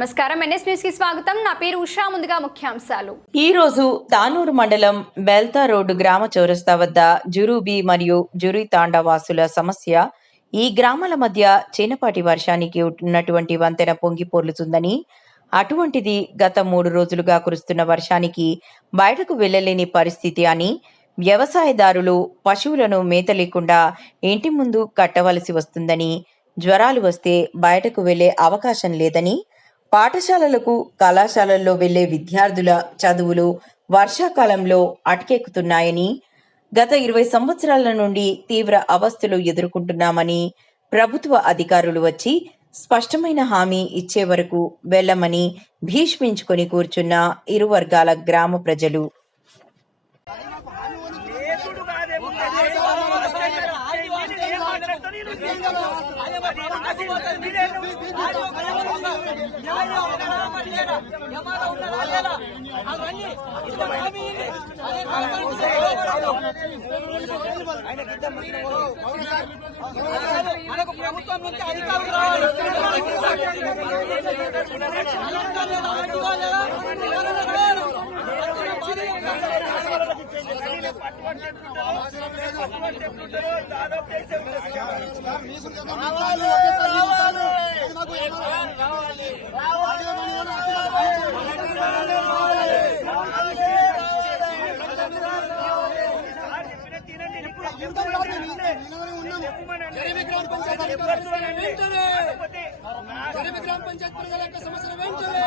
నమస్కారం, NS news కి స్వాగతం. నా పేరు ఉషా. ముందుగా ముఖ్యాంశాలు. ఈ రోజు తానూరు మండలం బెల్తా రోడ్డు గ్రామ చౌరస్తా వద్ద జురూబీ మరియు జురీ తాండా వాసుల సమస్య. ఈ గ్రామాల మధ్య చిన్నపాటి వర్షానికి ఉన్నటువంటి వంతెన పొంగి పొర్లుతుందని, అటువంటిది గత 3 రోజులుగా కురుస్తున్న వర్షానికి బయటకు వెళ్లలేని పరిస్థితి అని, వ్యవసాయదారులు పశువులను మేత లేకుండా ఇంటి ముందు కట్టవలసి వస్తుందని, జ్వరాలు వస్తే బయటకు వెళ్లే అవకాశం లేదని, పాఠశాలలకు కళాశాలల్లో వెళ్లే విద్యార్థుల చదువులు వర్షాకాలంలో అటకెక్కుతున్నాయని, గత 20 సంవత్సరాల నుండి తీవ్ర అవస్థలు ఎదుర్కొంటున్నామని, ప్రభుత్వ అధికారులు వచ్చి స్పష్టమైన హామీ ఇచ్చే వరకు వెళ్లమని భీష్మించుకొని కూర్చున్న ఇరు వర్గాల గ్రామ ప్రజలు. మనకు ప్రభుత్వం నుంచి అధికారులు రావాలి. గ్రామ పంచాయత్ ప్రజల యొక్క సమస్యలు వెంటనే